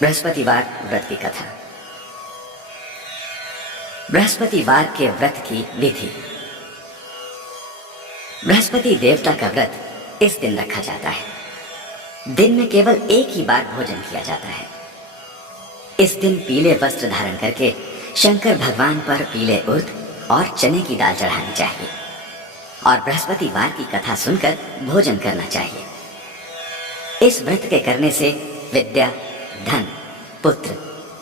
बृहस्पतिवार व्रत की कथा। बृहस्पतिवार के व्रत की विधि। बृहस्पति देवता का व्रत इस दिन रखा जाता है। दिन में केवल एक ही बार भोजन किया जाता है। इस दिन पीले वस्त्र धारण करके शंकर भगवान पर पीले उर्द और चने की दाल चढ़ानी चाहिए और बृहस्पतिवार की कथा सुनकर भोजन करना चाहिए। इस व्रत के करने से विद्या, धन, पुत्र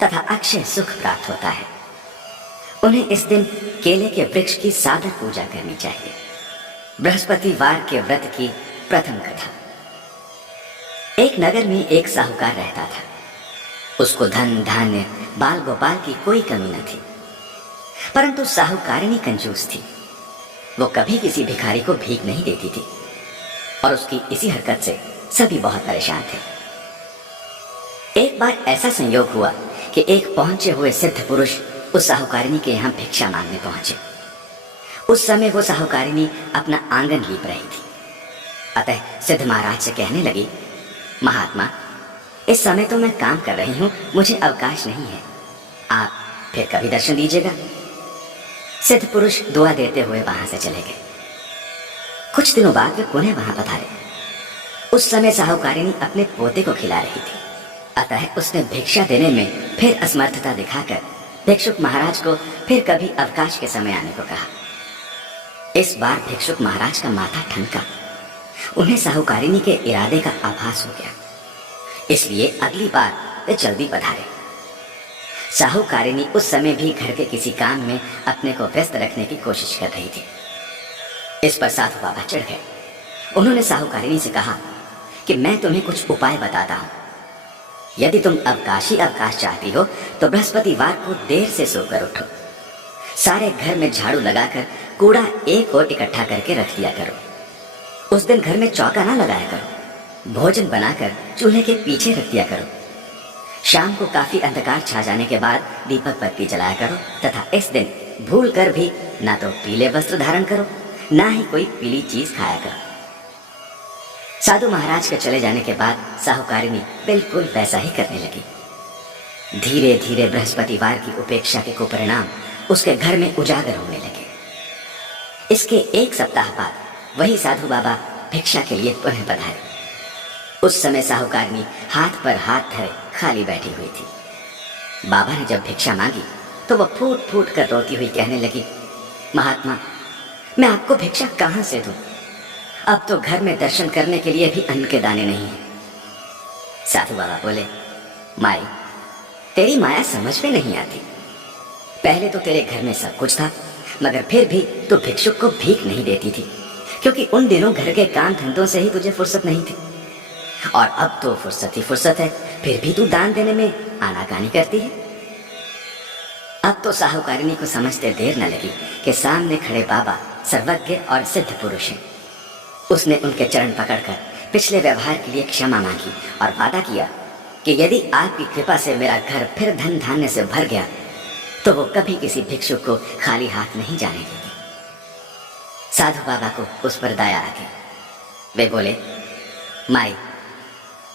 तथा अक्षय सुख प्राप्त होता है। उन्हें इस दिन केले के वृक्ष की सादर पूजा करनी चाहिए। बृहस्पतिवार के व्रत की प्रथम कथा। एक नगर में एक साहूकार रहता था। उसको धन, धान्य, बाल गोपाल की कोई कमी न थी, परंतु साहूकारिणी कंजूस थी। वो कभी किसी भिखारी को भीख नहीं देती थी और उसकी इसी हरकत से सभी बहुत परेशान थे। एक बार ऐसा संयोग हुआ कि एक पहुंचे हुए सिद्ध पुरुष उस साहूकारिणी के यहाँ भिक्षा मांगने पहुंचे। उस समय वो साहूकारिणी अपना आंगन लीप रही थी। अतः सिद्ध महाराज से कहने लगी, महात्मा, इस समय तो मैं काम कर रही हूं, मुझे अवकाश नहीं है, आप फिर कभी दर्शन दीजिएगा। सिद्ध पुरुष दुआ देते हुए वहां से चले गए। कुछ दिनों बाद वे पुनः वहां पधारे। उस समय साहूकारिणी अपने पोते को खिला रही थी, अतः उसने भिक्षा देने में फिर असमर्थता दिखाकर भिक्षुक महाराज को फिर कभी अवकाश के समय आने को कहा। इस बार भिक्षुक महाराज का माथा ठनका। उन्हें साहूकारिणी के इरादे का आभास हो गया, इसलिए अगली बार वे जल्दी पधारे। साहूकारिणी उस समय भी घर के किसी काम में अपने को व्यस्त रखने की कोशिश कर रही थी। इस पर साधु बाबा चिढ़ गए। उन्होंने साहूकारिणी से कहा कि मैं तुम्हें कुछ उपाय बताता हूं। यदि तुम अवकाश चाहती हो तो बृहस्पतिवार को देर से सोकर उठो। सारे घर में झाड़ू लगाकर कूड़ा एक ओर इकट्ठा करके रख दिया करो। उस दिन घर में चौका ना लगाया करो। भोजन बनाकर चूल्हे के पीछे रख दिया करो। शाम को काफी अंधकार छा जाने के बाद दीपक बत्ती जलाया करो तथा इस दिन भूल कर भी ना तो पीले वस्त्र धारण करो, ना ही कोई पीली चीज खाया करो। साधु महाराज के चले जाने के बाद साहूकारिणी बिल्कुल वैसा ही करने लगी। धीरे धीरे बृहस्पतिवार की उपेक्षा के कुपरिणाम उसके घर में उजागर होने लगे। इसके एक सप्ताह बाद वही साधु बाबा भिक्षा के लिए पुनः पधारे। उस समय साहूकारिणी हाथ पर हाथ धरे खाली बैठी हुई थी। बाबा ने जब भिक्षा मांगी तो वह फूट फूट कर रोती हुई कहने लगी, महात्मा, मैं आपको भिक्षा कहां से दूं? अब तो घर में दर्शन करने के लिए भी अन्न के दाने नहीं है। साधु बाबा बोले, माई, तेरी माया समझ में नहीं आती। पहले तो तेरे घर में सब कुछ था, मगर फिर भी तू भिक्षुक को भीख नहीं देती थी, क्योंकि उन दिनों घर के काम धंधों से ही तुझे फुर्सत नहीं थी। और अब तो फुर्सत ही फुर्सत है, फिर भी तू दान देने में आनाकानी करती है। अब तो साहूकारिणी को समझते देर न लगी कि सामने खड़े बाबा सर्वज्ञ और सिद्ध पुरुष हैं। उसने उनके चरण पकड़कर पिछले व्यवहार के लिए क्षमा मांगी और वादा किया कि यदि आपकी कृपा से मेरा घर फिर धन धान्य से भर गया तो वो कभी किसी भिक्षुक को खाली हाथ नहीं जाने देगी। साधु बाबा को उस पर दया आ गई। वे बोले, माई,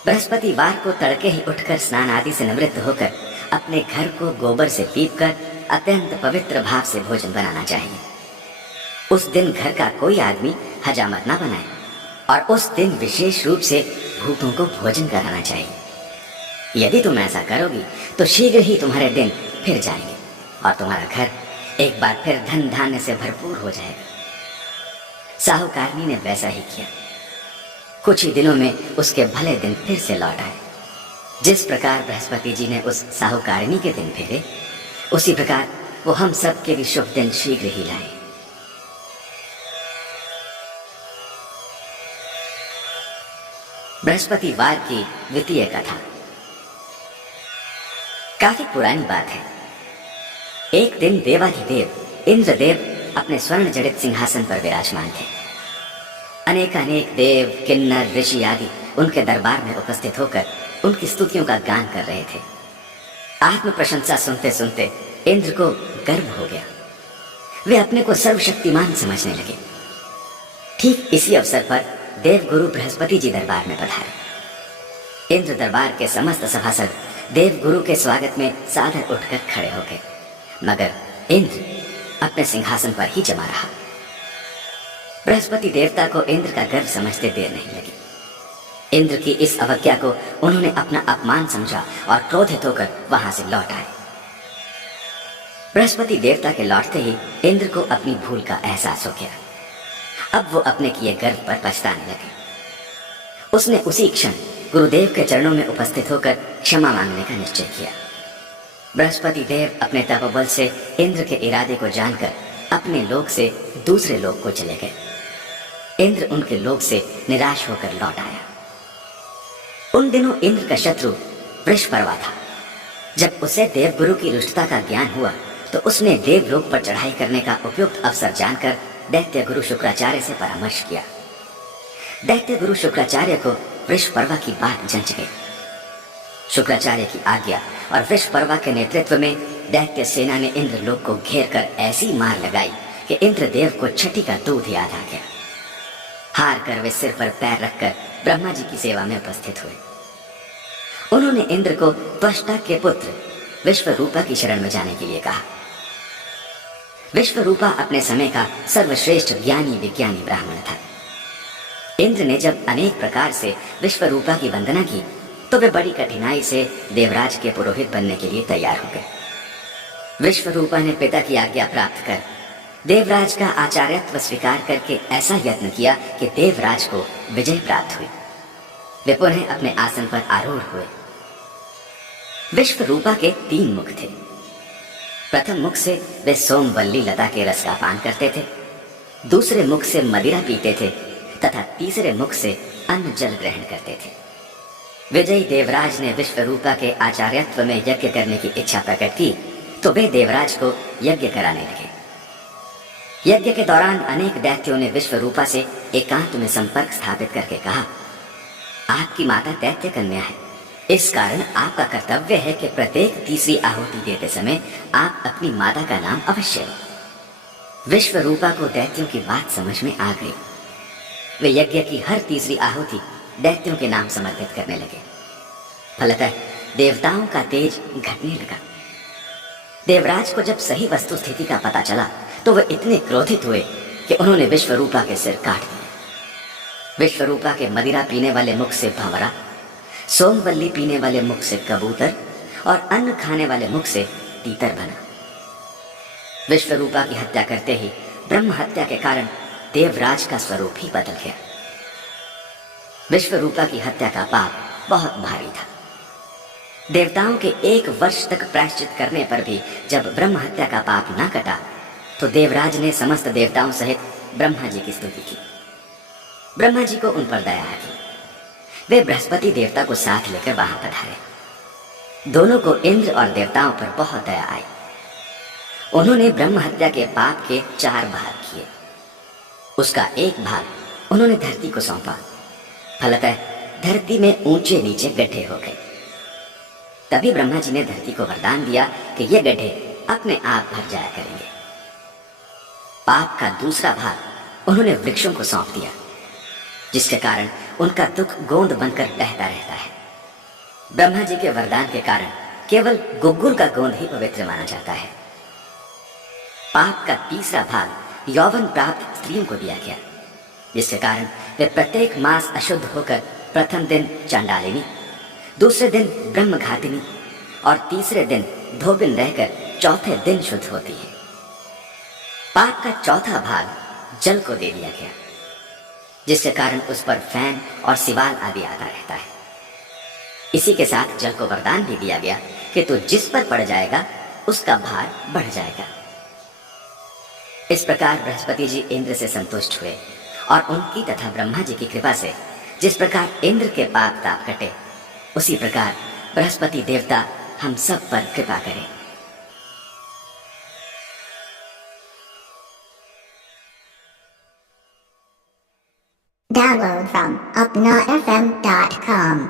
बृहस्पतिवार को तड़के ही उठकर स्नान आदि से निवृत्त होकर अपने घर को गोबर से लीपकर अत्यंत पवित्र भाव से भोजन बनाना चाहिए। उस दिन घर का कोई आदमी हजामत ना बनाए और उस दिन विशेष रूप से भूखों को भोजन कराना चाहिए। यदि तुम ऐसा करोगी तो शीघ्र ही तुम्हारे दिन फिर जाएंगे और तुम्हारा घर एक बार फिर धन धान्य से भरपूर हो जाएगा। साहूकारिणी ने वैसा ही किया। कुछ ही दिनों में उसके भले दिन फिर से लौट आए। जिस प्रकार बृहस्पति जी ने उस साहूकारिणी के दिन फेरे, उसी प्रकार वो हम सब के भी शुभ दिन शीघ्र ही लाए। बृहस्पतिवार की द्वितीय कथा। काफी पुरानी बात है। एक दिन देवाधिदेव इंद्रदेव अपने स्वर्ण जड़ित सिंहासन पर विराजमान थे। अनेकानेक देव, किन्नर, ऋषि आदि उनके दरबार में उपस्थित होकर उनकी स्तुतियों का गान कर रहे थे। आत्म प्रशंसा सुनते सुनते इंद्र को गर्व हो गया। वे अपने को सर्वशक्तिमान समझने लगे। ठीक इसी अवसर पर देवगुरु बृहस्पति जी दरबार में पधारे। इंद्र दरबार के समस्त सभासद देवगुरु के स्वागत में सादर उठकर खड़े हो गए, मगर इंद्र अपने सिंहासन पर ही जमा रहा। बृहस्पति देवता को इंद्र का गर्व समझते देर नहीं लगी। इंद्र की इस अवज्ञा को उन्होंने अपना अपमान समझा और क्रोधित होकर वहां से लौट आए। बृहस्पति देवता के लौटते ही इंद्र को अपनी भूल का एहसास हो गया। अब वो अपने किए गर्व पर पछताने लगे। उसने उसी क्षण गुरुदेव के चरणों में उपस्थित होकर क्षमा मांगने का निश्चय किया। बृहस्पति देव अपने तपोबल से इंद्र के इरादे को जानकर अपने लोक से दूसरे लोक को चले गए। इंद्र उनके लोक से निराश होकर लौट आया। उन दिनों इंद्र का शत्रु वृषपर्वा था। जब उसे देवगुरु की रुष्टता का ज्ञान हुआ तो उसने देवलोक पर चढ़ाई करने का उपयुक्त अवसर जानकर दैत्य गुरु शुक्राचार्य से परामर्श किया। दैत्य गुरु शुक्राचार्य को वृषपर्वा की बात जंच गई। शुक्राचार्य की आज्ञा और वृषपर्वा के नेतृत्व में दैत्य सेना ने इंद्रलोक को घेर कर ऐसी मार लगाई कि इंद्रदेव को छठी का दूध याद आ गया। हार कर वे सिर पर पैर रखकर ब्रह्मा जी की सेवा में उपस्थित हुए। उन्होंने इंद्र को त्वष्टा के पुत्र विश्वरूपा की शरण में जाने के लिए कहा। विश्वरूपा अपने समय का सर्वश्रेष्ठ ज्ञानी विज्ञानी ब्राह्मण था। इंद्र ने जब अनेक प्रकार से विश्वरूपा की वंदना की तो वे बड़ी कठिनाई से देवराज के पुरोहित बनने के लिए तैयार हो गए। विश्वरूपा ने पिता की आज्ञा प्राप्त कर देवराज का आचार्यत्व स्वीकार करके ऐसा यत्न किया कि देवराज को विजय प्राप्त हुई। वे पुनः अपने आसन पर आरूढ़ हुए। विश्वरूपा के 3 मुख थे। प्रथम मुख से वे सोमवल्ली लता के रस का पान करते थे, दूसरे मुख से मदिरा पीते थे तथा तीसरे मुख से अन्न जल ग्रहण करते थे। विजयी देवराज ने विश्वरूपा के आचार्यत्व में यज्ञ करने की इच्छा प्रकट की तो वे देवराज को यज्ञ कराने लगे। यज्ञ के दौरान अनेक दैत्यों ने विश्वरूपा से एकांत में संपर्क स्थापित करके कहा, आपकी माता दैत्य कन्या है, इस कारण आपका कर्तव्य है कि प्रत्येक तीसरी आहुति देते समय आप अपनी माता का नाम अवश्य लो। विश्वरूपा को दैत्यों की बात समझ में आ गई। वे यज्ञ की हर तीसरी आहुति दैत्यों के नाम समर्पित करने लगे। फलतः देवताओं का तेज घटने लगा। देवराज को जब सही वस्तु स्थिति का पता चला तो वे इतने क्रोधित हुए कि उन्होंने विश्वरूपा के सिर काट दिए। विश्वरूपा के मदिरा पीने वाले मुख से भंवरा, सोमवल्ली पीने वाले मुख से कबूतर और अन्न खाने वाले मुख से तीतर बना। विश्वरूपा की हत्या करते ही ब्रह्म हत्या के कारण देवराज का स्वरूप ही बदल गया। विश्वरूपा की हत्या का पाप बहुत भारी था। देवताओं के 1 वर्ष तक प्रायश्चित करने पर भी जब ब्रह्म हत्या का पाप न कटा तो देवराज ने समस्त देवताओं सहित ब्रह्मा जी की स्तुति की। ब्रह्मा जी को उन पर दया आ गई। वे बृहस्पति देवता को साथ लेकर वहां पधारे। दोनों को इंद्र और देवताओं पर बहुत दया आई। उन्होंने ब्रह्म हत्या के पाप के 4 भाग किए। उसका 1 भाग उन्होंने धरती को सौंपा। फलतः धरती में ऊंचे नीचे गड्ढे हो गए। तभी ब्रह्मा जी ने धरती को वरदान दिया कि ये गड्ढे अपने आप भर जाया करेंगे। पाप का दूसरा भाग उन्होंने वृक्षों को सौंप दिया, जिसके कारण उनका दुख गोंद बनकर बहता रहता है। ब्रह्मा जी के वरदान के कारण केवल गुग्गुल का गोंद ही पवित्र माना जाता है। पाप का तीसरा भाग यौवन प्राप्त स्त्रियों को दिया गया, जिसके कारण वे प्रत्येक मास अशुद्ध होकर प्रथम दिन चांडालिनी, दूसरे दिन ब्रह्मघातिनी और तीसरे दिन धोबिन रहकर चौथे दिन शुद्ध होती है। पाप का चौथा भाग जल को दे दिया गया, जिसके कारण उस पर फैन और सिवाल आदि आता रहता है। इसी के साथ जल को वरदान भी दिया गया कि तू जिस पर पड़ जाएगा उसका भार बढ़ जाएगा। इस प्रकार बृहस्पति जी इंद्र से संतुष्ट हुए और उनकी तथा ब्रह्मा जी की कृपा से जिस प्रकार इंद्र के पाप ताप कटे, उसी प्रकार बृहस्पति देवता हम सब पर कृपा करें। Download from upnafm.com.